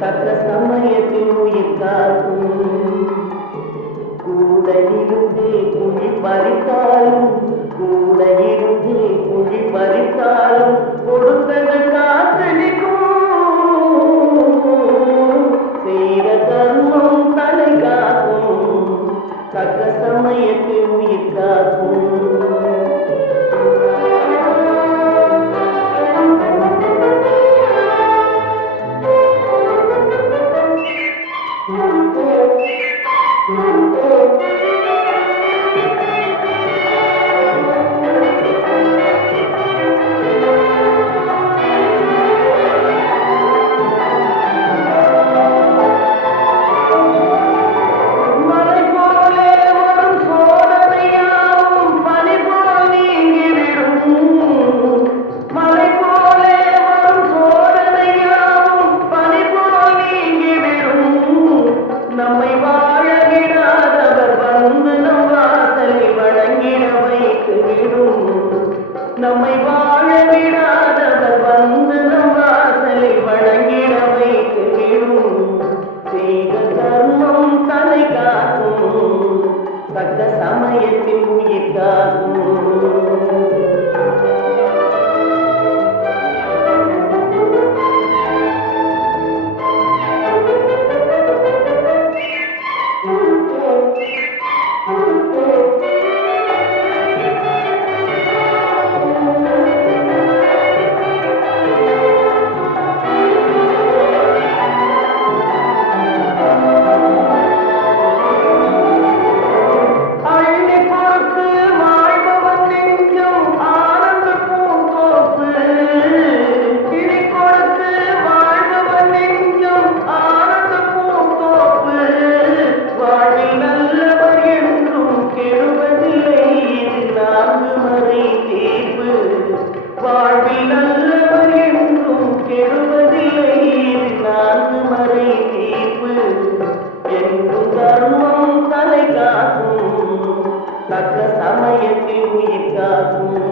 தக்க சமயத்தில் உயிர் காக்கும். கூட இருந்து குழி பறித்தாலும் கூட இருந்து குழி பறித்தாலும் கொடுத்தது காத்தளிக்கும். செய்த கர்மம் தலை காக்கும். தக்க சமயத்தில் உயிர் காக்கும். நம்மை வாழ விடாதவர் வந்து நம் வாசலை வணங்கிட வைத்துவிடும். நம்மை வாழ விடாதவர் வந்து நம் வாசலை வணங்கிட வைத்துவிடும். செய்த கர்மம் தலை காக்கும். தக்க சமயத்தில் உயிர் காக்கும். வாழ்வில் நல்லவர் என்றும் கெடுவதில்லை. நான்கு மறை தீர்ப்பு என்றும் தர்மம் தலை காக்கும். தக்க சமயத்தில் உயிர் காக்கும்.